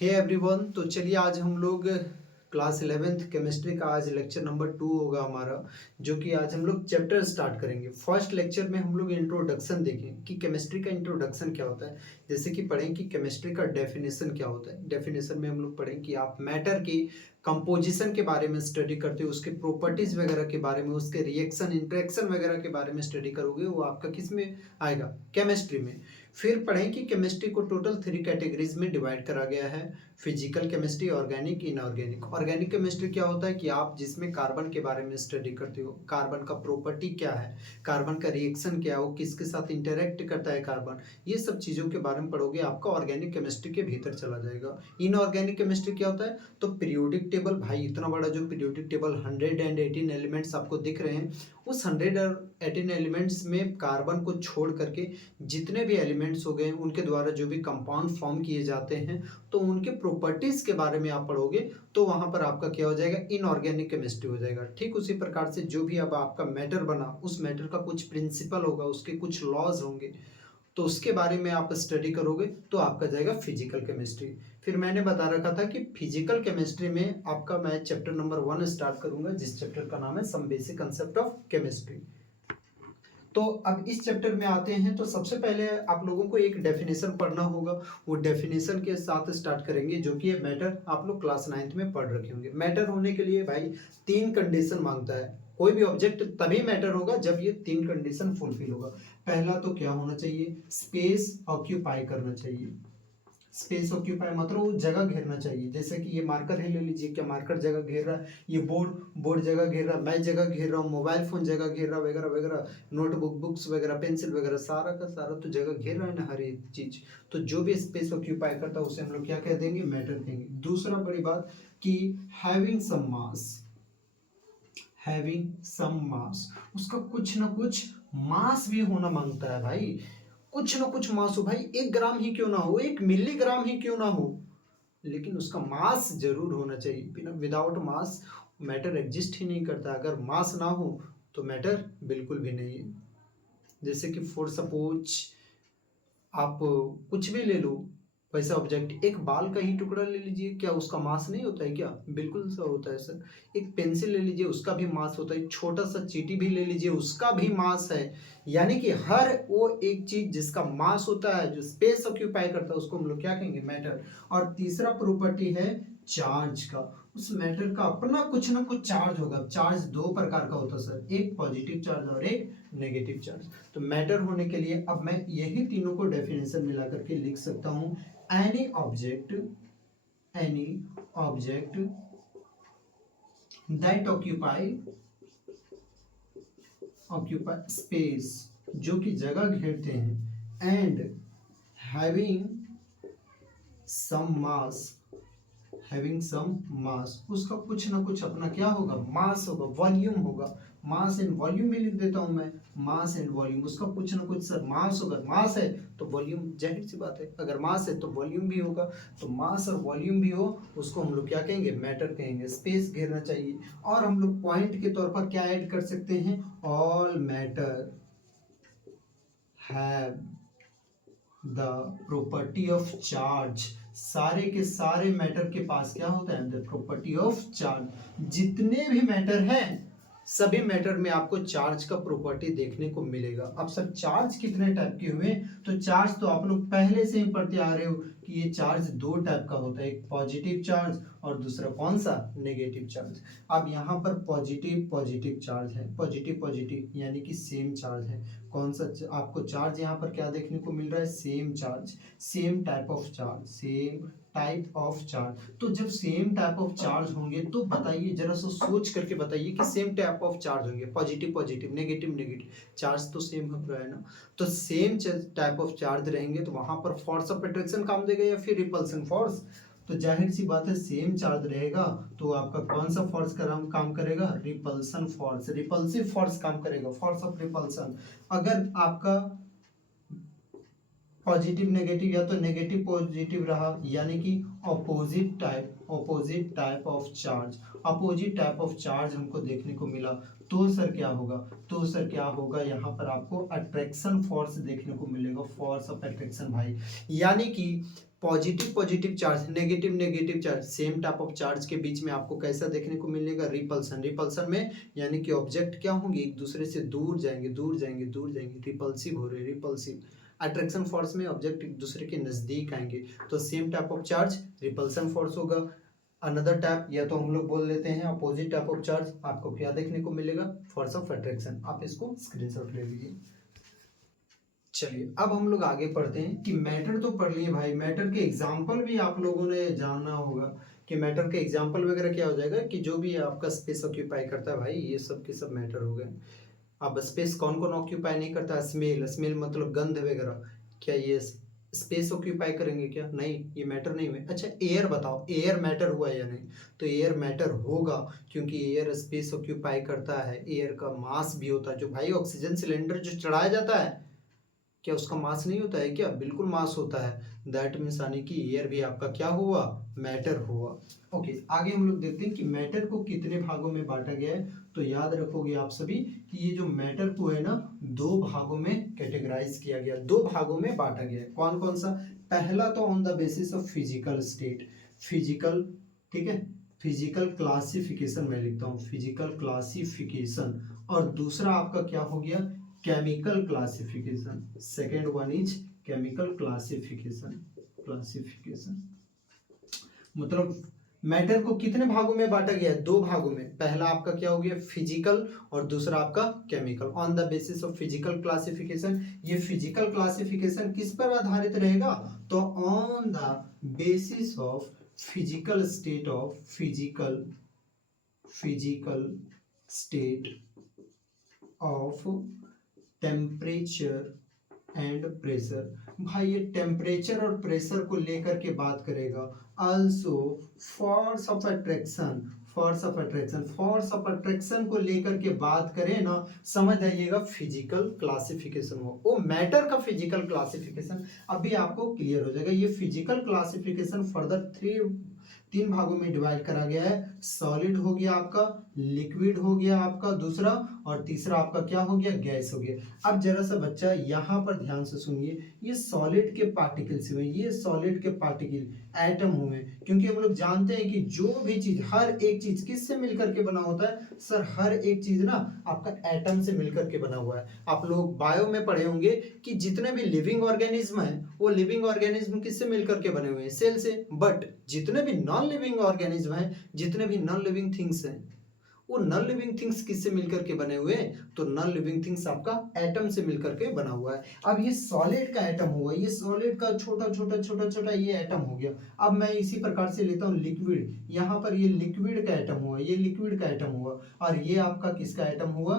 Hey everyone, तो चलिए आज हम लोग क्लास 11th केमिस्ट्री का आज लेक्चर नंबर 2 होगा हमारा। जो कि आज हम लोग चैप्टर स्टार्ट करेंगे। फर्स्ट लेक्चर में हम लोग इंट्रोडक्शन देखें कि केमिस्ट्री का इंट्रोडक्शन क्या होता है। जैसे कि पढ़ें कि केमिस्ट्री का डेफिनेशन क्या होता है। डेफिनेशन में हम लोग पढ़ें कि आप मैटर की कंपोजिशन के बारे में स्टडी करते हो, उसके प्रॉपर्टीज वगैरह के बारे में, उसके रिएक्शन इंटरेक्शन वगैरह के बारे में स्टडी करोगे। वो आपका किस में आएगा? केमिस्ट्री में। फिर पढ़ें कि केमिस्ट्री को टोटल 3 कैटेगरीज में डिवाइड करा गया है। Physical chemistry, organic, inorganic. Organic chemistry क्या होता है कि आप जिसमें कार्बन के बारे में स्टडी करते हो, कार्बन का प्रॉपर्टी क्या है, कार्बन का रिएक्शन क्या है, वो किसके साथ इंटरेक्ट करता है कार्बन, ये सब चीज़ों के बारे में पढ़ोगे। आपका ऑर्गेनिक केमिस्ट्री के भीतर चला जाएगा। इनऑर्गेनिक केमिस्ट्री क्या होता है? तो पीरियोडिक टेबल, भाई इतना बड़ा जो पीरियोडिक टेबल 118 एलिमेंट्स आपको दिख रहे हैं, उस 118 एलिमेंट्स में कार्बन को छोड़ करके जितने भी एलिमेंट्स हो गए उनके द्वारा जो भी कंपाउंड फॉर्म किए जाते हैं, तो उनके प्रॉपर्टीज के बारे में आप पढ़ोगे। तो वहां पर आपका क्या हो जाएगा? इनऑर्गेनिक केमिस्ट्री हो जाएगा। ठीक उसी प्रकार से जो भी अब आपका मैटर बना, उस मैटर का कुछ प्रिंसिपल होगा, उसके कुछ लॉज होंगे, तो उसके बारे में आप स्टडी करोगे तो आपका जाएगा फिजिकल केमिस्ट्री। फिर मैंने बता रखा था कि फिजिकल केमिस्ट्री में आपका मैं चैप्टर नंबर 1 स्टार्ट करूंगा, जिस चैप्टर का नाम है some basic concept of chemistry. तो अब इस चैप्टर में आते हैं। तो सबसे पहले आप लोगों को एक डेफिनेशन पढ़ना होगा। वो डेफिनेशन के साथ स्टार्ट करेंगे, जो कि है मैटर। आप लोग क्लास 9th में पढ़ रखे होंगे। मैटर होने के लिए भाई 3 कंडीशन मांगता है। कोई भी ऑब्जेक्ट तभी मैटर होगा जब ये 3 कंडीशन फुलफिल होगा। पहला तो क्या होना चाहिए? स्पेस ऑक्यूपाई करना चाहिए। स्पेस ऑक्यूपाई मतलब वो जगह घेरना चाहिए। जैसे कि ये मार्कर ही ले लीजिए, क्या मार्कर जगह घेर रहा है, ये बोर्ड जगह घेर रहा है, मैं जगह घेर रहा हूँ, मोबाइल फोन जगह घेर रहा है, वगैरह वगैरह, नोटबुक, बुक्स वगैरह, पेंसिल वगैरह, सारा का सारा तो जगह घेर रहा है ना, हर एक चीज। तो जो भी स्पेस ऑक्यूपाई करता है उसे हम लोग क्या कह देंगे? मैटर कहेंगे। दूसरा बड़ी बात कि having some mass, having some mass, उसका कुछ ना कुछ मास भी होना मांगता है भाई। कुछ ना कुछ मास हो भाई, 1 ग्राम ही क्यों ना हो, 1 मिलीग्राम ही क्यों ना हो, लेकिन उसका मास जरूर होना चाहिए। बिना विदाउट मास मैटर एग्जिस्ट ही नहीं करता। अगर मास ना हो तो मैटर बिल्कुल भी नहीं है। जैसे कि फॉर सपोज आप कुछ भी ले लो, वैसा ऑब्जेक्ट, एक बाल का ही टुकड़ा ले लीजिए, क्या उसका मास नहीं होता है? क्या बिल्कुल सा होता है सर। एक पेंसिल ले लीजिए, उसका भी मास होता है। छोटा सा चींटी भी ले लीजिए, उसका भी मास है। यानी कि हर वो एक चीज जिसका मास होता है, जो स्पेस ऑक्यूपाई करता है, उसको हम लोग क्या कहेंगे? मैटर। और तीसरा प्रॉपर्टी है चार्ज का। उस मैटर का अपना कुछ ना कुछ चार्ज होगा। चार्ज 2 प्रकार का होता है सर, एक पॉजिटिव चार्ज और एक नेगेटिव चार्ज। तो मैटर होने के लिए अब मैं यही तीनों को डेफिनेशन मिला करके लिख सकता हूं। Any object, any object that occupy space, जो कि जगह घेरते हैं, and having some mass, having some mass, उसका कुछ ना कुछ अपना क्या होगा? मास होगा, वॉल्यूम होगा। मास एंड वॉल्यूम भी लिख देता हूं मैं, मास एंड वॉल्यूम, उसका कुछ ना कुछ सर मास होगा। मास है तो वॉल्यूम, जाहिर सी बात है, अगर मास है तो वॉल्यूम भी होगा। तो मास और वॉल्यूम भी हो, उसको हम लोग क्या कहेंगे? मैटर कहेंगे। स्पेस घेरना चाहिए। और हम लोग पॉइंट के तौर पर क्या ऐड कर सकते हैं? All matter have the property of charge, सारे के सारे मैटर के पास क्या होता है? The property of charge. जितने भी मैटर हैं, सभी मैटर में आपको चार्ज का प्रॉपर्टी देखने को मिलेगा। अब सर चार्ज कितने टाइप के हुए? तो चार्ज तो आप लोग पहले से ही पढ़ते आ रहे हो कि ये चार्ज 2 टाइप का होता है, एक पॉजिटिव चार्ज और दूसरा कौन सा? Negative charge. अब यहाँ पर पॉजिटिव पॉजिटिव चार्ज है, पॉजिटिव पॉजिटिव यानी कि सेम चार्ज है। कौन सा आपको चार्ज यहाँ पर क्या देखने को मिल रहा है? Same charge, same type of charge, same type of charge. तो जब सेम टाइप ऑफ चार्ज होंगे तो बताइए, जरा सा सोच करके बताइए कि सेम टाइप ऑफ चार्ज होंगे, positive positive, negative negative, charge तो सेम हो रहा है ना। तो सेम टाइप ऑफ चार्ज रहेंगे तो वहां पर फोर्स ऑफ अट्रैक्शन काम देगा या फिर रिपल्सन फोर्स? तो जाहिर सी बात है, सेम चार्ज रहेगा तो आपका कौन सा फोर्स का काम करेगा? रिपल्सन फोर्स, रिपल्सिव फोर्स काम करेगा, फोर्स ऑफ रिपल्सन। अगर आपका पॉजिटिव नेगेटिव या तो नेगेटिव पॉजिटिव रहा, यानी कि opposite type of charge, opposite type of charge हमको देखने को मिला, तो सर क्या होगा? तो सर क्या होगा? यहाँ पर आपको अट्रैक्शन फोर्स देखने को मिलेगा, फोर्स ऑफ अट्रैक्शन भाई। यानी कि positive positive charge, negative negative charge, same type of charge के बीच में आपको कैसा देखने को मिलेगा, रिपल्सन। रिपल्सन में यानी कि ऑब्जेक्ट क्या होंगे, एक दूसरे से दूर जाएंगे दूर जाएंगे दूर जाएंगे, रिपल्सिव हो रहे, रिपल्सिव। अट्रैक्शन फोर्स में ऑब्जेक्ट एक दूसरे के नजदीक आएंगे, तो same type of charge repulsion force होगा। अनदर टाइप या तो हम लोग बोल लेते हैं अपोजिट टाइप ऑफ चार्ज, आपको क्या देखने को मिलेगा, फोर्स ऑफ अट्रैक्शन। आप इसको स्क्रीनशॉट ले लीजिए। चलिए अब हम लोग आगे पढ़ते हैं कि मैटर तो पढ़ लिए भाई, मैटर के एग्जाम्पल भी आप लोगों ने जानना होगा कि मैटर के एग्जाम्पल वगैरह क्या हो जाएगा, कि जो भी आपका स्पेस ऑक्यूपाई करता है भाई, ये सब के सब मैटर हो गए। अब स्पेस कौन कौन ऑक्यूपाई नहीं करता, स्मेल, स्मेल मतलब गंध वगैरह, क्या ये स्पेस ऑक्यूपाई करेंगे क्या, नहीं, ये मैटर नहीं हुए। अच्छा एयर बताओ, एयर मैटर हुआ या नहीं, तो एयर मैटर होगा, क्योंकि एयर स्पेस ऑक्यूपाई करता है, एयर का मास भी होता है। जो भाई ऑक्सीजन सिलेंडर जो चढ़ाया जाता है, क्या उसका मास नहीं होता है क्या, बिल्कुल मास होता है। दैट मीन्स यानी कि एयर भी आपका क्या हुआ, मैटर हुआ। ओके आगे हम लोग देखते हैं कि मैटर को कितने भागों में बांटा गया है। तो याद रखोगे आप सभी कि ये जो मैटर को है ना, दो भागों में कैटेगराइज किया गया, दो भागों में बांटा गया है। कौन कौन सा, पहला तो on the basis of physical state, physical, ठीक है, फिजिकल क्लासिफिकेशन मैं लिखता हूँ, फिजिकल क्लासिफिकेशन। और दूसरा आपका क्या हो गया, chemical classification. Second one is chemical classification, classification मतलब मैटर को कितने भागों में बांटा गया है, दो भागों में। पहला आपका क्या हो गया फिजिकल और दूसरा आपका chemical. On the basis of physical classification, ये फिजिकल क्लासिफिकेशन किस पर आधारित रहेगा, तो on the basis of physical state of physical state of temperature and pressure. भाई ये टेम्परेचर और प्रेशर को लेकर के बात करेगा। Also force of attraction, force of attraction, force of attraction को लेकर के बात करें ना, समझ आइएगा फिजिकल क्लासिफिकेशन हो, वो मैटर का फिजिकल क्लासिफिकेशन अभी आपको क्लियर हो जाएगा। ये फिजिकल क्लासिफिकेशन फर्दर तीन भागों में डिवाइड करा गया है। सॉलिड हो गया आपका, लिक्विड हो गया आपका दूसरा, और तीसरा आपका क्या हो गया, गैस हो गया। अब जरा सा बच्चा यहाँ पर ध्यान से सुनिए, ये सॉलिड के पार्टिकल्स हुए, ये सॉलिड के पार्टिकल एटम हुए, क्योंकि हम लोग जानते हैं कि जो भी चीज, हर एक चीज किससे मिलकर के बना होता है सर, हर एक चीज ना आपका एटम से मिलकर के बना हुआ है। आप लोग बायो में पढ़े होंगे कि जितने भी लिविंग ऑर्गेनिज्म है, वो लिविंग ऑर्गेनिज्म किससे मिलकर के बने हुए हैं, सेल से। बट जितने भी नॉन लिविंग ऑर्गेनिज्म है, जितने भी नॉन लिविंग थिंग्स हैं, वो नॉन लिविंग थिंग्स किससे मिलकर के बने हुए हैं, तो नॉन लिविंग थिंग्स आपका एटम से मिलकर के बना हुआ है। अब ये सॉलिड का एटम हुआ, ये सॉलिड का छोटा छोटा छोटा छोटा ये एटम हो गया। अब मैं इसी प्रकार से लेता हूँ लिक्विड, यहाँ पर ये लिक्विड का एटम हुआ, ये लिक्विड का एटम हुआ, और ये आपका किसका एटम हुआ,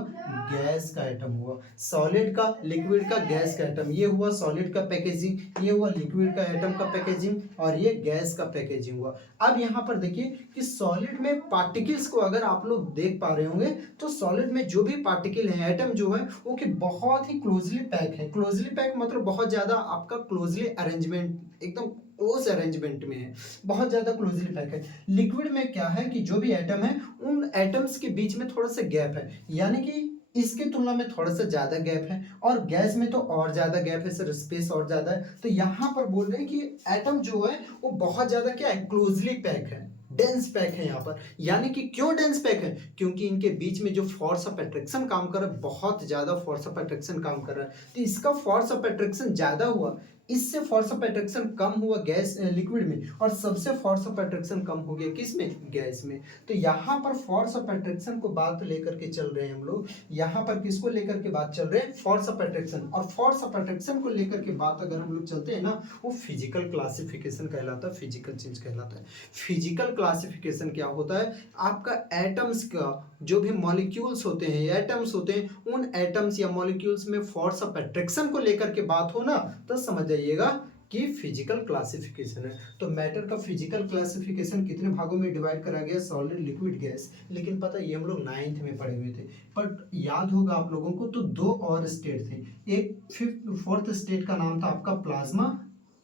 गैस का एटम हुआ। सॉलिड का, लिक्विड का, गैस का एटम, ये हुआ सॉलिड का पैकेजिंग, ये हुआ लिक्विड का एटम का पैकेजिंग, और ये गैस का पैकेजिंग हुआ। अब यहाँ पर देखिए कि सॉलिड में पार्टिकल्स को अगर आप लोग देख पा रहे होंगे, तो सॉलिड में जो भी पार्टिकल है, एटम जो है, वो कि बहुत ही क्लोजली पैक है। क्लोजली पैक मतलब बहुत ज्यादा आपका क्लोजली अरेंजमेंट, एकदम क्लोज अरेंजमेंट में है, बहुत ज्यादा क्लोजली पैक है। लिक्विड में क्या है कि जो भी एटम है, उन एटम्स के बीच में थोड़ा सा गैप है, यानी कि इसके तुलना में थोड़ा सा ज्यादा गैप है, और गैस में तो और ज्यादा गैप है सर, स्पेस और ज्यादा है। तो यहां पर बोल रहे हैं कि एटम जो है वो बहुत ज्यादा क्या है, क्लोजली पैक है, डेंस पैक है यहाँ पर। यानी कि क्यों डेंस पैक है, क्योंकि इनके बीच में जो फोर्स ऑफ अट्रैक्शन काम कर रहा है, बहुत ज्यादा फोर्स ऑफ अट्रैक्शन काम कर रहा है, तो इसका फोर्स ऑफ अट्रैक्शन ज्यादा हुआ, इससे फोर्स ऑफ अट्रैक्शन कम हुआ गैस, लिक्विड में, और सबसे फोर्स ऑफ अट्रैक्शन कम हो गया किस में, गैस में। तो यहाँ पर फोर्स ऑफ अट्रैक्शन को बात लेकर के चल रहे हैं हम लोग, यहाँ पर किसको लेकर के बात चल रहे हैं, फोर्स ऑफ अट्रैक्शन। और फोर्स ऑफ अट्रैक्शन को लेकर के बात अगर हम लोग चलते हैं ना, वो फिजिकल क्लासिफिकेशन कहलाता है, फिजिकल चेंज कहलाता है। फिजिकल क्लासिफिकेशन क्या होता है, आपका एटम्स का जो भी मॉलिक्यूल्स होते हैं, एटम्स होते हैं, उन एटम्स या मॉलिक्यूल्स में फोर्स ऑफ अट्रैक्शन को लेकर के बात हो ना, तो समझ जाइएगा कि फिजिकल क्लासिफिकेशन है। तो मैटर का फिजिकल क्लासिफिकेशन कितने भागों में डिवाइड करा गया, सॉलिड, लिक्विड, गैस। लेकिन पता ये हम लोग 9th में पढ़े हुए थे, बट याद होगा आप लोगों को, तो दो और स्टेट थे। एक फोर्थ स्टेट का नाम था आपका प्लाज्मा,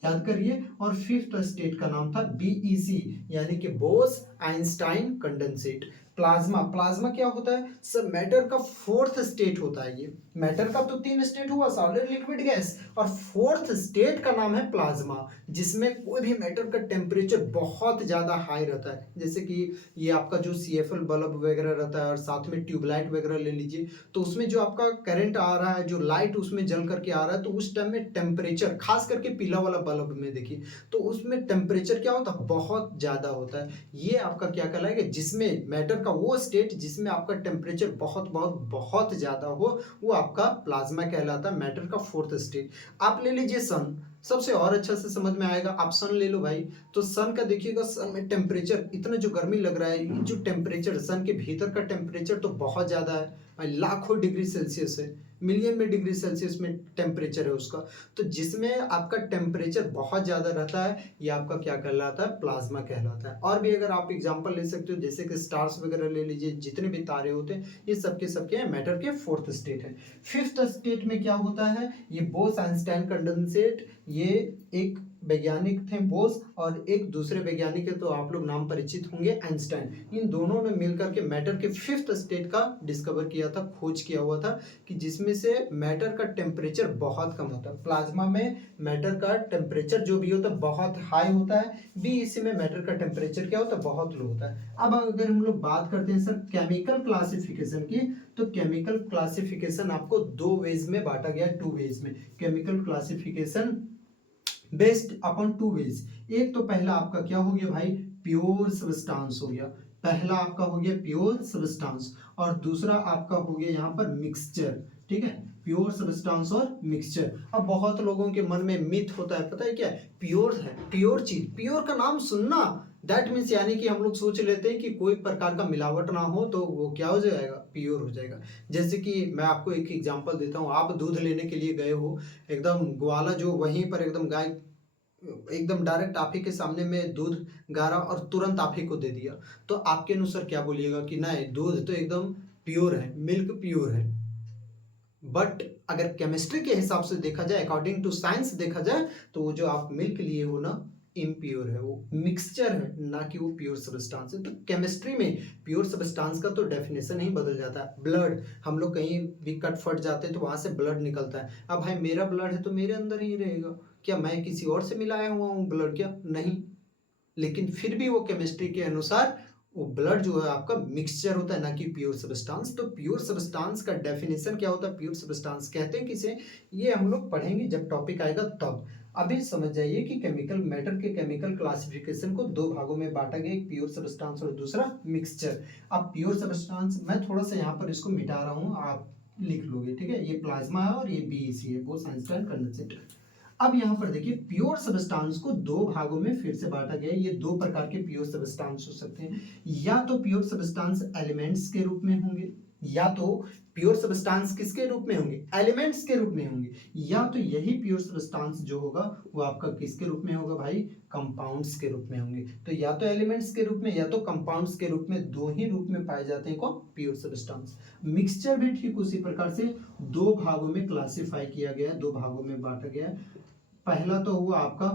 याद करिए, और फिफ्थ स्टेट का नाम था बीईसी यानी कि Bose Einstein condensate. Plasma, plasma क्या होता है सर? मैटर का फोर्थ स्टेट होता है। ये मैटर का तो तीन स्टेट हुआ, सॉलिड लिक्विड गैस, और फोर्थ स्टेट का नाम है प्लाज्मा, जिसमें कोई भी मैटर का टेम्परेचर बहुत ज्यादा हाई रहता है। जैसे कि ये आपका जो CFL बल्ब वगैरह रहता है और साथ में ट्यूबलाइट वगैरह ले लीजिए, तो उसमें जो आपका करंट आ रहा है, जो लाइट उसमें जल करके आ रहा है, तो उस टाइम में टेम्परेचर, खास करके पीला वाला बल्ब में देखिए, तो उसमें टेम्परेचर क्या होता है? बहुत ज्यादा होता है। ये आपका क्या कहलाएगा? जिसमें मैटर का वो स्टेट जिसमें आपका टेम्परेचर बहुत बहुत बहुत ज्यादा हो, वो आपका प्लाज्मा कहलाता है, मैटर का फोर्थ स्टेट। आप ले लीजिए सन, सबसे और अच्छा से समझ में आएगा। आप सन ले लो भाई, तो सन का देखिएगा, सन में टेम्परेचर इतना जो गर्मी लग रहा है, ये जो टेम्परेचर सन के भीतर का टेम्परेचर तो बहुत ज्यादा है भाई, लाखों डिग्री सेल्सियस है, मिलियन में डिग्री सेल्सियस में टेम्परेचर है उसका। तो जिसमें आपका टेम्परेचर बहुत ज्यादा रहता है, ये आपका क्या कहलाता है? प्लाज्मा कहलाता है। और भी अगर आप एग्जांपल ले सकते हो, जैसे कि स्टार्स वगैरह ले लीजिए, जितने भी तारे होते हैं, ये सबके मैटर के फोर्थ स्टेट है। फिफ्थ स्टेट में क्या होता है? ये बोस आइंस्टाइन कंडेंसेट, ये एक वैज्ञानिक थे बोस, और एक दूसरे वैज्ञानिक है, तो आप लोग नाम परिचित होंगे, आइंस्टाइन। इन दोनों ने मिलकर के मैटर के फिफ्थ स्टेट का डिस्कवर किया था, खोज किया हुआ था, कि जिसमें से मैटर का टेम्परेचर बहुत कम होता है। प्लाज्मा में मैटर का टेम्परेचर जो भी होता है बहुत हाई होता है, बीईसी में मैटर का टेम्परेचर क्या होता है? बहुत लो होता है। अब अगर हम लोग बात करते हैं सर केमिकल क्लासिफिकेशन की, तो केमिकल क्लासिफिकेशन आपको दो वेज में बांटा गया है, टू वेज में। Chemical classification based upon two ways. एक तो पहला आपका क्या हो गया भाई? प्योर सब्सटेंस हो गया, पहला आपका हो गया प्योर सब्सटेंस, और दूसरा आपका हो गया यहाँ पर मिक्सचर। ठीक है, प्योर सब्सटेंस और मिक्सचर। अब बहुत लोगों के मन में मिथ होता है, पता है क्या? प्योर है, प्योर चीज, प्योर का नाम सुनना दैट मीन्स, यानी कि हम लोग सोच लेते हैं कि कोई प्रकार का मिलावट ना हो तो वो क्या हो जाएगा? प्योर हो जाएगा। जैसे कि मैं आपको एक एग्जांपल देता हूँ, आप दूध लेने के लिए गए हो, एकदम ग्वाला जो वहीं पर एकदम गाय एकदम डायरेक्ट आप ही के सामने में दूध गारा और तुरंत आप ही को दे दिया, तो आपके अनुसार क्या बोलिएगा? कि नहीं, दूध तो एकदम प्योर है, मिल्क प्योर है। बट अगर केमिस्ट्री के हिसाब से देखा जाए, अकॉर्डिंग टू साइंस देखा जाए, तो वो जो आप मिल्क लिए हो ना, इम्प्योर है, वो मिक्सचर है, ना कि वो प्योर सब्सटेंस है। तो केमिस्ट्री में प्योर सब्सटेंस का तो डेफिनेशन ही बदल जाता है। ब्लड, हम लोग कहीं भी कट फट जाते हैं तो वहां से ब्लड निकलता है। अब भाई मेरा ब्लड है तो मेरे अंदर ही रहेगा, क्या मैं किसी और से मिलाया हुआ हूँ ब्लड? क्या नहीं। लेकिन फिर भी वो केमिस्ट्री के अनुसार वो ब्लड जो है आपका मिक्सचर होता है, ना कि प्योर सब्सटेंस। तो प्योर सब्सटेंस का डेफिनेशन क्या होता है, प्योर सब्सटेंस कहते हैं किसे, ये हम लोग पढ़ेंगे जब टॉपिक आएगा तब। अभी समझ जाइए कि केमिकल मैटर के केमिकल क्लासिफिकेशन को दो भागों में बांटा गया, एक प्योर सब्सटेंस और दूसरा मिक्सचर। अब प्योर सब्सटेंस मैं थोड़ा सा यहाँ पर इसको मिटा रहा हूँ, आप लिख लोगे, ठीक है? ये प्लाज्मा है और ये बीईसी है, बोस आइंस्टाइन कंडेंसेट। अब यहाँ पर देखिए, प्योर सब्सटेंस को दो भागों में फिर से बांटा गया है। ये दो प्रकार के प्योर सब्सटेंस हो सकते हैं, या तो प्योर सब्सटेंस एलिमेंट्स के रूप में होंगे, या तो प्योर सब्सटेंस किसके रूप में होंगे? एलिमेंट्स के रूप में होंगे, या तो यही प्योर सब्सटेंस जो होगा वो आपका किसके रूप में होगा भाई? कंपाउंड्स के रूप में होंगे। तो या तो एलिमेंट्स के रूप में या तो कंपाउंड्स के रूप में, दो ही रूप में पाए जाते हैं कौन? Pure substance. मिक्सचर भी ठीक उसी प्रकार से दो भागों में क्लासिफाई किया गया है, दो भागों में बांटा गया है। पहला तो हुआ आपका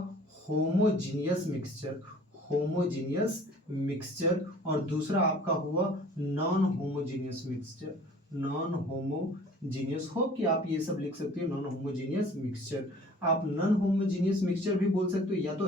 होमोजीनियस मिक्सचर, होमोजीनियस मिक्सचर, और दूसरा आपका हुआ non homogeneous mixture, non homogeneous. हो कि आप ये सब लिख सकते हो, नॉन होमोजीनियस मिक्सचर। आप नॉन होमोजीनियस मिक्सचर भी बोल सकते हो, या तो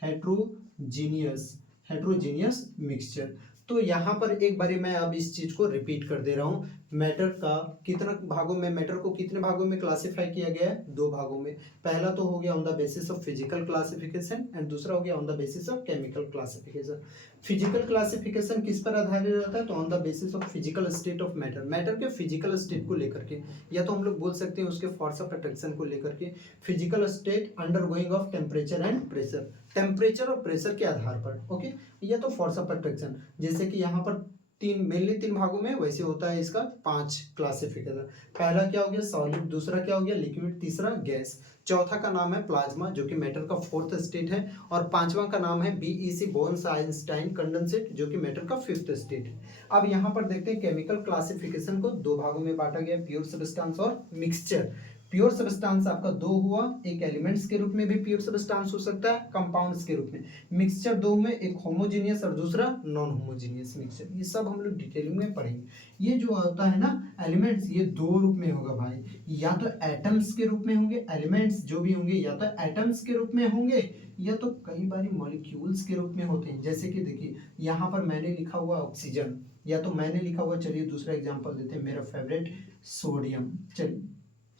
हेटेरोजीनियस, हेटेरोजीनियस मिक्सचर। तो यहाँ पर एक बारी मैं अब इस चीज को रिपीट कर दे रहा हूँ, मैटर का कितना भागों में, मैटर को कितने भागों में क्लासिफाई किया गया है? दो भागों में। पहला तो हो गया on the basis of physical classification, and दूसरा हो गया on the basis of chemical classification. Physical classification किस पर आधारित रहता है? तो on the basis of physical state of matter, matter के फिजिकल स्टेट को लेकर के, या तो हम लोग बोल सकते हैं उसके फोर्स ऑफ अट्रैक्शन को लेकर के। Physical state under going of temperature and pressure, temperature और प्रेशर के आधार पर, ओके। या तो फोर्स ऑफ अट्रैक्शन, जैसे कि यहाँ पर तीन, मेनली तीन भागों में, वैसे होता है इसका पांच क्लासिफिकेशन। पहला क्या हो गया? सॉलिड, दूसरा क्या हो गया? लिक्विड, तीसरा गैस, चौथा का नाम है प्लाज्मा जो कि मैटर का फोर्थ स्टेट है, और पांचवा का नाम है बीईसी, बोन्स आइंस्टाइन कंडेंसेट, जो कि मैटर का फिफ्थ स्टेट है। अब यहाँ पर देखते हैं केमिकल क्लासिफिकेशन को दो भागों में बांटा गया, प्योर सब्सटेंस और मिक्सचर। प्योर सब्सटेंस आपका दो हुआ, एक एलिमेंट्स के रूप में भी प्योर सब्सटेंस हो सकता है, कंपाउंड्स के रूप में। मिक्सचर दो में, एक होमोजीनियस और दूसरा नॉन होमोजीनियस मिक्सचर। ये सब हम लोग डिटेलिंग में पढ़ेंगे। ये जो होता है ना एलिमेंट्स, ये दो रूप में होगा भाई, या तो एटम्स के रूप में होंगे, एलिमेंट्स जो भी होंगे या तो एटम्स के रूप में होंगे या तो कई बार मॉलिक्यूल्स के रूप में होते हैं। जैसे कि देखिए यहाँ पर मैंने लिखा हुआ ऑक्सीजन, या तो मैंने लिखा हुआ, चलिए दूसरा एग्जांपल देते हैं, मेरा फेवरेट सोडियम। चलिए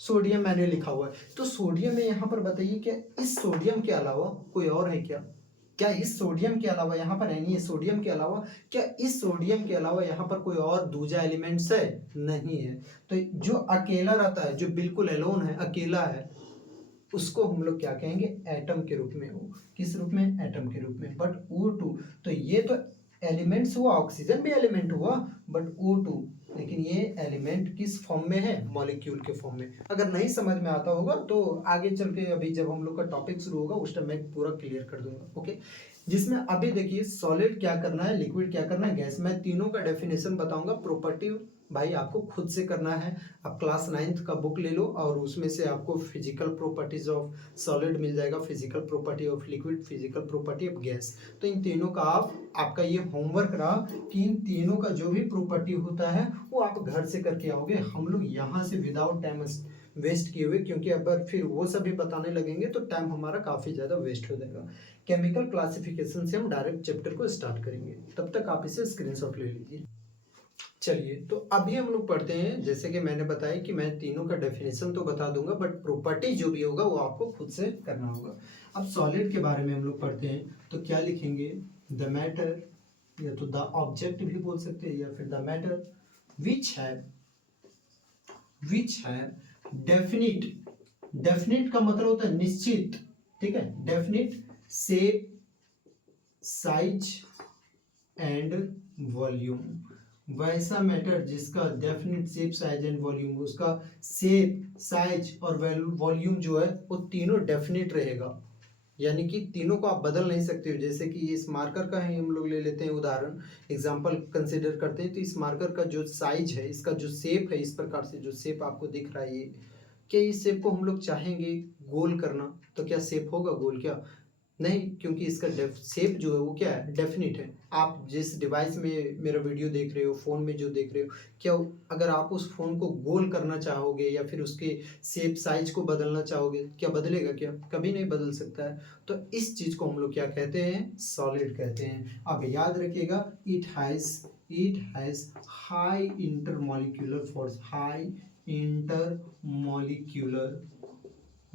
सोडियम मैंने लिखा हुआ है, तो सोडियम में यहाँ पर बताइए क्या इस सोडियम के अलावा कोई और है क्या? क्या इस सोडियम के अलावा, यहाँ पर नहीं है, सोडियम के अलावा क्या इस सोडियम के अलावा यहाँ पर कोई और दूसरा एलिमेंट्स है? नहीं है। तो जो अकेला रहता है, जो बिल्कुल एलोन है, अकेला है, उसको हम लोग क्या कहेंगे? एटम के रूप में। हो किस रूप में? एटम के रूप में। बट O2, तो ये तो एलिमेंट्स हुआ, ऑक्सीजन भी एलिमेंट हुआ, बट O2 लेकिन ये एलिमेंट किस फॉर्म में है? मॉलिक्यूल के फॉर्म में। अगर नहीं समझ में आता होगा तो आगे चल के अभी जब हम लोग का टॉपिक शुरू होगा उस टाइम मैं पूरा क्लियर कर दूंगा। ओके, जिसमें अभी देखिए सॉलिड क्या करना है, लिक्विड क्या करना है, गैस। मैं तीनों का डेफिनेशन बताऊंगा। प्रॉपर्टी भाई आपको खुद से करना है। आप क्लास 9th का बुक ले लो और उसमें से आपको फिजिकल प्रॉपर्टीज ऑफ सॉलिड मिल जाएगा, physical property of liquid, physical property of gas. तो इन तीनों का आपका ये होमवर्क रहा कि इन तीनों का जो भी प्रॉपर्टी होता है वो आप घर से करके आओगे। हम लोग यहाँ से विदाउट टाइम वेस्ट किए हुए, क्योंकि अब फिर वो सभी बताने लगेंगे तो टाइम हमारा काफ़ी ज़्यादा वेस्ट हो जाएगा। केमिकल क्लासिफिकेशन से हम डायरेक्ट चैप्टर को स्टार्ट करेंगे, तब तक आप इसे स्क्रीनशॉट ले लीजिए। चलिए तो अभी हम लोग पढ़ते हैं। जैसे कि मैंने बताया कि मैं तीनों का डेफिनेशन तो बता दूंगा, बट प्रॉपर्टी जो भी होगा वो आपको खुद से करना होगा। अब सॉलिड के बारे में हम लोग पढ़ते हैं, तो क्या लिखेंगे? द मैटर, या तो द ऑब्जेक्ट भी बोल सकते हैं, या फिर द मैटर विच है डेफिनिट। डेफिनिट का मतलब होता है निश्चित, ठीक है। Definite shape, size and volume. वैसा मैटर जिसका definite shape, size and volume, उसका शेप, साइज और वॉल्यूम जो है वो तीनों डेफिनिट रहेगा, यानी कि तीनों को आप बदल नहीं सकते हो। जैसे कि इस मार्कर का है, हम लोग ले लेते हैं उदाहरण, एग्जांपल कंसीडर करते हैं। तो इस मार्कर का जो साइज है, इसका जो शेप है, इस प्रकार से जो शेप आपको दिख रहा है ये, क्या इस शेप को हम लोग चाहेंगे गोल करना, तो क्या शेप होगा गोल? क्या नहीं, क्योंकि इसका शेप जो है वो क्या है? डेफिनिट है। आप जिस डिवाइस में मेरा वीडियो देख रहे हो, फ़ोन में जो देख रहे हो, क्या अगर आप उस फ़ोन को गोल करना चाहोगे या फिर उसके शेप साइज को बदलना चाहोगे, क्या बदलेगा? क्या कभी नहीं बदल सकता है। तो इस चीज़ को हम लोग क्या कहते हैं? सॉलिड कहते हैं। अब याद रखिएगा, it has high intermolecular force, high intermolecular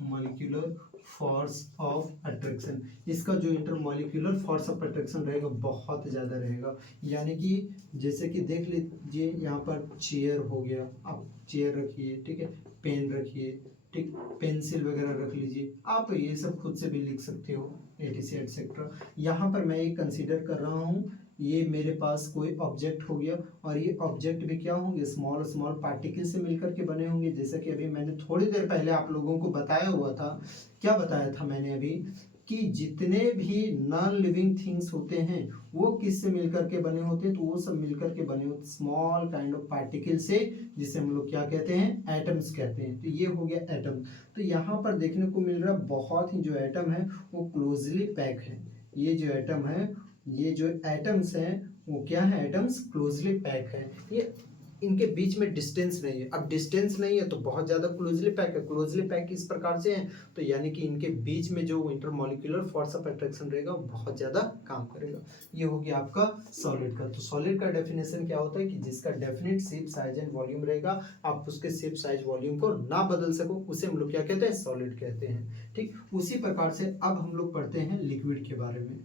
molecular force of attraction. इसका जो इंटरमॉलिक्यूलर फोर्स ऑफ अट्रैक्शन रहेगा बहुत ज़्यादा रहेगा। यानी कि जैसे कि देख लीजिए यहाँ पर चेयर हो गया, आप चेयर रखिए, ठीक है, पेन रखिए, ठीक, पेंसिल वगैरह रख लीजिए, आप ये सब खुद से भी लिख सकते हो, etc एटसेट्रा। यहाँ पर मैं ये कंसीडर कर रहा हूँ, ये मेरे पास कोई ऑब्जेक्ट हो गया, और ये ऑब्जेक्ट भी क्या होंगे? स्मॉल स्मॉल पार्टिकल से मिलकर के बने होंगे। जैसा कि अभी मैंने थोड़ी देर पहले आप लोगों को बताया हुआ था। क्या बताया था मैंने अभी? कि जितने भी नॉन लिविंग थिंग्स होते हैं वो किससे मिलकर के बने होते हैं? तो वो सब मिलकर के बने होते स्मॉल काइंड ऑफ पार्टिकल से, जिसे हम लोग क्या कहते हैं? एटम्स कहते हैं। तो ये हो गया एटम। तो यहाँ पर देखने को मिल रहा बहुत ही जो एटम है वो क्लोजली पैक है। ये जो एटम है, ये जो एटम्स हैं वो क्या है? एटम्स क्लोजली पैक है। ये इनके बीच में डिस्टेंस नहीं है। अब डिस्टेंस नहीं है तो बहुत ज़्यादा क्लोजली पैक है। क्लोजली पैक इस प्रकार से है, तो यानी कि इनके बीच में जो इंटरमॉलिक्यूलर फोर्स ऑफ अट्रैक्शन रहेगा वो बहुत ज़्यादा काम करेगा। ये हो गया आपका सॉलिड का। तो सॉलिड का डेफिनेशन क्या होता है? कि जिसका definite shape, size and volume रहेगा, आप उसके शेप, साइज, वॉल्यूम को ना बदल सको, उसे हम लोग क्या कहते हैं? सॉलिड कहते हैं। ठीक, उसी प्रकार से अब हम लोग पढ़ते हैं लिक्विड के बारे में।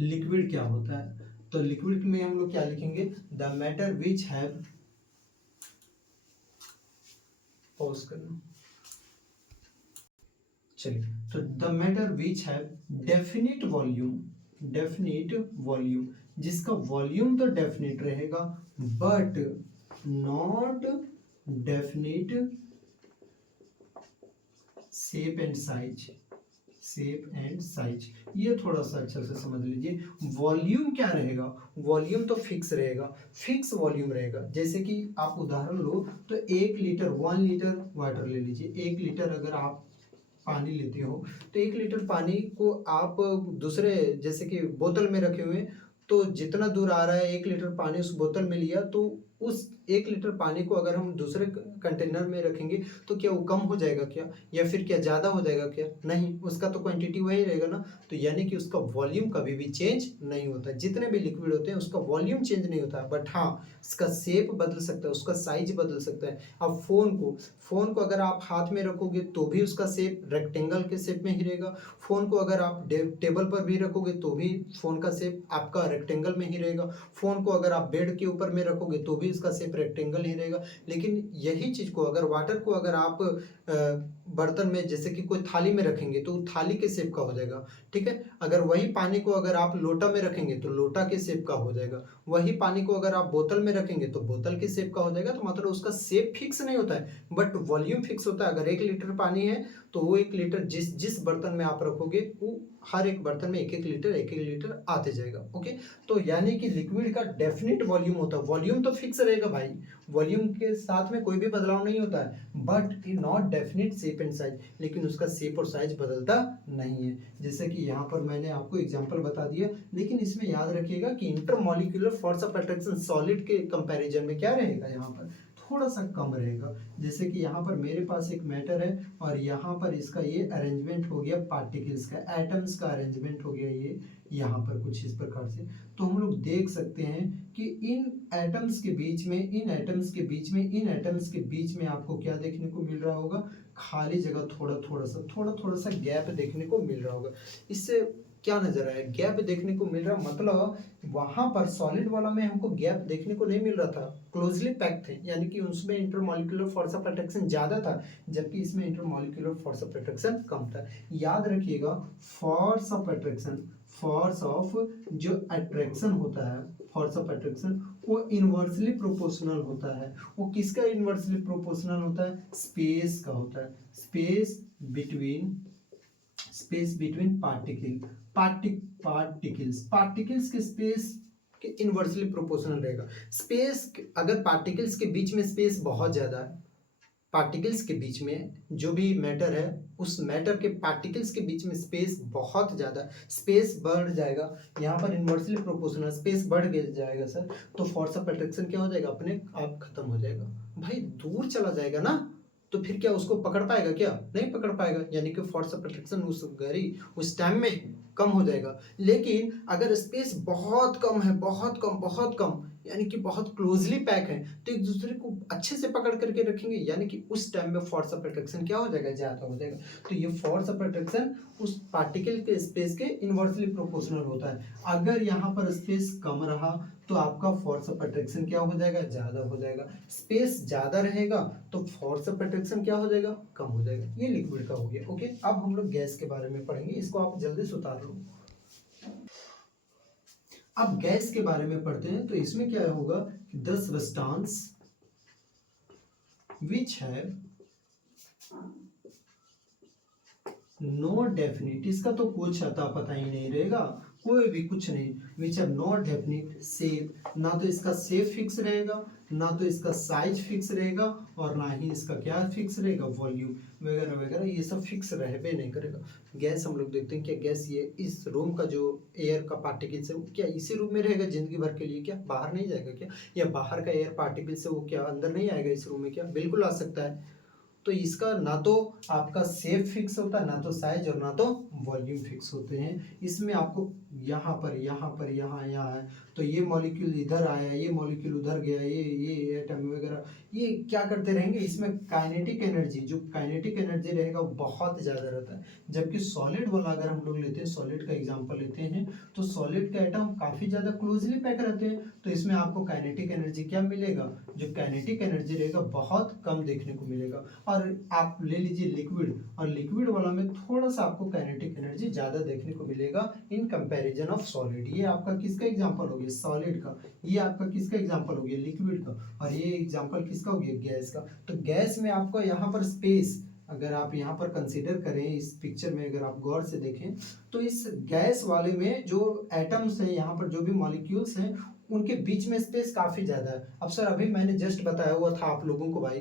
लिक्विड क्या होता है? तो लिक्विड में हम लोग क्या लिखेंगे? The matter which have, pause करना, चलिए, तो the matter which have definite volume, definite volume, जिसका वॉल्यूम तो डेफिनिट रहेगा but not definite shape and size, shape and size, ये थोड़ा सा अच्छे से समझ लीजिए। वॉल्यूम क्या रहेगा, वॉल्यूम तो फिक्स रहेगा, फिक्स वॉल्यूम रहेगा। जैसे कि आप उदाहरण लो तो 1 लीटर 1 लीटर वाटर ले लीजिए, 1 लीटर अगर आप पानी लेते हो तो 1 लीटर पानी को आप दूसरे जैसे कि बोतल में रखे हुए हैं, तो जितना दूर आ रहा है 1 लीटर पानी उस बोतल में लिया, तो उस 1 लीटर पानी को अगर हम दूसरे कंटेनर में रखेंगे तो क्या वो कम हो जाएगा क्या, या फिर क्या ज़्यादा हो जाएगा क्या, नहीं, उसका तो क्वांटिटी वही रहेगा ना। तो यानी कि उसका वॉल्यूम कभी भी चेंज नहीं होता, जितने भी लिक्विड होते हैं उसका वॉल्यूम चेंज नहीं होता, बट हाँ उसका शेप बदल सकता है, उसका साइज बदल सकता है। अब फ़ोन को अगर आप हाथ में रखोगे तो भी उसका शेप रेक्टेंगल के शेप में ही रहेगा, फ़ोन को अगर आप टेबल पर भी रखोगे तो भी फ़ोन का शेप आपका रेक्टेंगल में ही रहेगा, फ़ोन को अगर आप बेड के ऊपर में रखोगे तो भी इसका शेप रेक्टेंगल ही रहेगा। लेकिन यही चीज़ को अगर वाटर को अगर आप बर्तन में जैसे कि कोई थाली में रखेंगे तो थाली के शेप का हो जाएगा, ठीक है। अगर वही पानी को अगर आप लोटा में रखेंगे तो लोटा के शेप का हो जाएगा, वही पानी को अगर आप बोतल में रखेंगे तो बोतल के शेप का हो जाएगा। तो मतलब उसका शेप फिक्स नहीं होता है, बट वॉल्यूम फिक्स होता है। अगर 1 लीटर पानी है तो वो 1 लीटर जिस जिस बर्तन में आप रखोगे वो हर एक बर्तन में 1 1 लीटर आते जाएगा। ओके, तो यानी कि लिक्विड का डेफिनेट वॉल्यूम होता है, वॉल्यूम तो फिक्स रहेगा भाई, वॉल्यूम के साथ में कोई भी बदलाव नहीं होता है, but not definite shape and size, लेकिन उसका शेप और साइज बदलता नहीं है। जैसे कि यहाँ पर मैंने आपको एग्जांपल बता दिया, लेकिन इसमें याद रखिएगा कि intermolecular force of attraction solid के कंपैरिजन में क्या रहेगा, यहाँ पर थोड़ा सा कम रहेगा। जैसे कि यहाँ पर मेरे पास एक मैटर है और यहाँ पर इसका ये अरेंजमेंट हो गया पार्टिकल्स का, एटम्स का अरेंजमेंट हो गया ये यहाँ पर कुछ इस प्रकार से। तो हम लोग देख सकते हैं कि इन एटम्स के बीच में इन एटम्स के बीच में आपको क्या देखने को मिल रहा होगा, खाली जगह, थोड़ा सा गैप देखने को मिल रहा होगा। इससे क्या नजर आया, गैप देखने को मिल रहा, मतलब वहां पर सॉलिड वाला में हमको गैप देखने को नहीं मिल रहा था, क्लोजली पैक थे, यानी कि उसमें इंटरमॉलिक्यूलर फोर्स ऑफ अट्रैक्शन ज्यादा था, जबकि इसमें इंटरमॉलिक्यूलर फोर्स ऑफ अट्रैक्शन कम था। याद रखिएगा, force of attraction, force of जो अट्रैक्शन होता है, फोर्स ऑफ अट्रैक्शन वो इनवर्सली प्रोपोर्शनल होता है। वो किसका इनवर्सली प्रोपोर्शनल होता है, स्पेस का होता है, स्पेस बिटवीन पार्टिकल्स के स्पेस के इनवर्सली प्रोपोर्शनल रहेगा। स्पेस अगर पार्टिकल्स के बीच में स्पेस बहुत ज्यादा है, पार्टिकल्स के बीच में जो भी मैटर है उस मैटर के पार्टिकल्स के बीच में स्पेस बहुत ज़्यादा, स्पेस बढ़ जाएगा, यहाँ पर इन्वर्सली प्रोपोर्शनल स्पेस बढ़ जाएगा सर, तो फोर्स ऑफ अट्रैक्शन क्या हो जाएगा, अपने आप खत्म हो जाएगा, भाई दूर चला जाएगा ना, तो फिर क्या उसको पकड़ पाएगा, क्या नहीं पकड़ पाएगा, यानी कि फोर्स ऑफ अट्रैक्शन उस टाइम में कम हो जाएगा। लेकिन अगर स्पेस बहुत कम है, बहुत कम, यानी कि बहुत क्लोजली पैक है, तो एक दूसरे को अच्छे से पकड़ करके रखेंगे, यानी कि उस टाइम में फोर्स ऑफ अट्रैक्शन क्या हो जाएगा, ज्यादा हो जाएगा। तो ये फोर्स ऑफ अट्रैक्शन उस पार्टिकल के स्पेस के इनवर्सली प्रोपोर्शनल होता है। अगर यहाँ पर स्पेस कम रहा तो आपका फोर्स ऑफ अट्रैक्शन क्या हो जाएगा, ज्यादा हो जाएगा। स्पेस ज्यादा रहेगा तो फोर्स ऑफ अट्रैक्शन क्या हो जाएगा, कम हो जाएगा। ये लिक्विड का हो गया। ओके, अब हम लोग गैस के बारे में पढ़ेंगे, इसको आप जल्दी से उतार लो। अब गैस के बारे में पढ़ते हैं, तो इसमें क्या होगा, द सब्सटेंस विच है नो डेफिनिट, इसका तो कुछ अता पता ही नहीं रहेगा, कोई भी कुछ नहीं, which have no definite shape, ना तो इसका शेप फिक्स रहेगा, ना तो इसका साइज फिक्स रहेगा, और ना ही इसका क्या फिक्स रहेगा, वॉल्यूम वगैरह वगैरह, ये सब फिक्स रहबे नहीं करेगा। गैस हम लोग देखते हैं, क्या गैस ये इस रूम का जो एयर का पार्टिकल्स है वो क्या इसी रूम में रहेगा जिंदगी भर के लिए, क्या बाहर नहीं जाएगा क्या, या बाहर का एयर पार्टिकल्स है वो क्या अंदर नहीं आएगा इस रूम में, क्या बिल्कुल आ सकता है। तो इसका ना तो आपका शेप फिक्स होता है, ना तो साइज, और ना तो वॉल्यूम फिक्स होते हैं। इसमें आपको यहाँ पर यहाँ है, तो ये मॉलिक्यूल इधर आया, ये मॉलिक्यूल उधर गया, ये एटम वगैरह ये क्या करते रहेंगे, इसमें काइनेटिक एनर्जी, जो काइनेटिक एनर्जी रहेगा वो बहुत ज़्यादा रहता है। जबकि सॉलिड वाला अगर हम लोग लेते हैं, सॉलिड का एग्जांपल लेते हैं, तो सॉलिड के एटम काफ़ी ज़्यादा क्लोजली पैक रहते हैं, तो इसमें आपको काइनेटिक एनर्जी क्या मिलेगा, जो काइनेटिक एनर्जी रहेगा बहुत कम देखने को मिलेगा। और आप ले लीजिए लिक्विड, और लिक्विड वाला में थोड़ा सा आपको काइनेटिक एनर्जी ज़्यादा देखने को मिलेगा इन कंपैरिजन ऑफ सॉलिड। ये आपका किसका एग्जांपल हो गया, सॉलिड का, ये आपका किसका एग्जांपल हो गया, लिक्विड का, और ये एग्जांपल किसका हो गया, गैस का। तो गैस में आपको यहाँ पर स्पेस, अगर आप यहाँ पर कंसीडर करें, इस पिक्चर में अगर आप गौर से देखें तो इस गैस वाले में जो एटम्स हैं, यहाँ पर जो भी मॉलिक्यूल्स हैं, उनके बीच में स्पेस काफ़ी ज़्यादा है। अब सर अभी मैंने जस्ट बताया हुआ था आप लोगों को भाई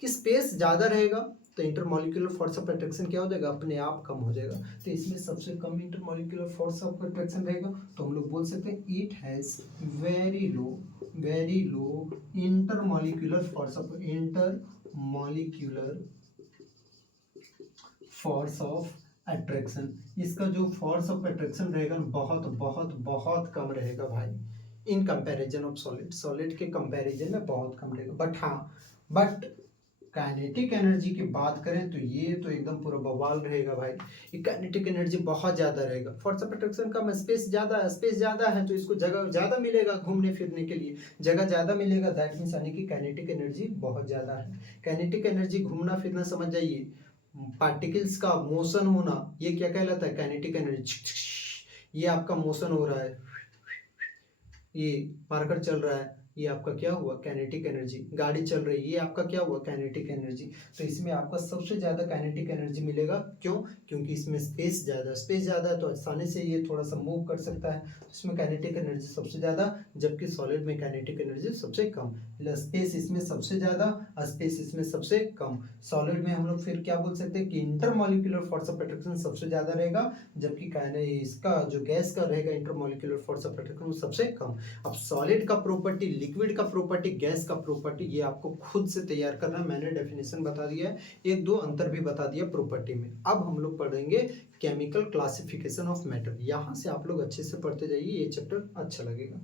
कि स्पेस ज़्यादा रहेगा तो इंटरमॉलिक्यूलर फोर्स ऑफ अट्रैक्शन क्या हो जाएगा, अपने आप कम हो जाएगा। तो इसमें सबसे कम इंटरमॉलिक्यूलर फोर्स ऑफ अट्रैक्शन रहेगा, तो हम लोग बोल सकते हैं it has very low intermolecular force of attraction. इसका जो फोर्स ऑफ अट्रैक्शन रहेगा बहुत बहुत बहुत कम रहेगा भाई, इन कंपैरिजन ऑफ सॉलिड के कंपैरिजन में बहुत कम रहेगा। बट काइनेटिक एनर्जी की बात करें तो ये तो एकदम पूरा बवाल रहेगा भाई। ये काइनेटिक एनर्जी बहुत ज़्यादा रहेगा, force of attraction come, space ज़्यादा है तो इसको जगह ज़्यादा मिलेगा घूमने फिरने के लिए, जगह ज़्यादा मिलेगा। दैट मीन्स यानी कि काइनेटिक एनर्जी बहुत ज़्यादा है। काइनेटिक एनर्जी घूमना फिरना समझ जाइए, पार्टिकल्स का मोशन होना, ये क्या कहलाता है, काइनेटिक एनर्जी। ये आपका मोशन हो रहा है, ये मार्कर चल रहा है, ये आपका क्या हुआ, काइनेटिक एनर्जी। गाड़ी चल रही है, ये आपका क्या हुआ, काइनेटिक एनर्जी। तो इसमें आपका सबसे ज़्यादा काइनेटिक एनर्जी मिलेगा, क्यों, क्योंकि इसमें स्पेस ज़्यादा है तो आसानी से ये थोड़ा सा मूव कर सकता है, तो इसमें काइनेटिक एनर्जी सबसे ज़्यादा, जबकि सॉलिड में काइनेटिक एनर्जी सबसे कम। स्पेस इसमें सबसे ज़्यादा, स्पेस इसमें सबसे कम। सॉलिड में हम लोग फिर क्या बोल सकते हैं कि इंटरमॉलिक्यूलर फोर्स ऑफ अट्रैक्शन सबसे ज़्यादा रहेगा, जबकि इसका जो गैस का रहेगा इंटरमॉलिक्यूलर फोर्स ऑफ अट्रैक्शन सबसे कम। अब सॉलिड का प्रॉपर्टी, लिक्विड का प्रॉपर्टी, गैस का प्रॉपर्टी, ये आपको खुद से तैयार करना है। मैंने डेफिनेशन बता दिया है, एक दो अंतर भी बता दिया प्रॉपर्टी में। अब हम लोग पढ़ेंगे केमिकल क्लासिफिकेशन ऑफ मैटर। यहाँ से आप लोग अच्छे से पढ़ते जाइए, ये चैप्टर अच्छा लगेगा।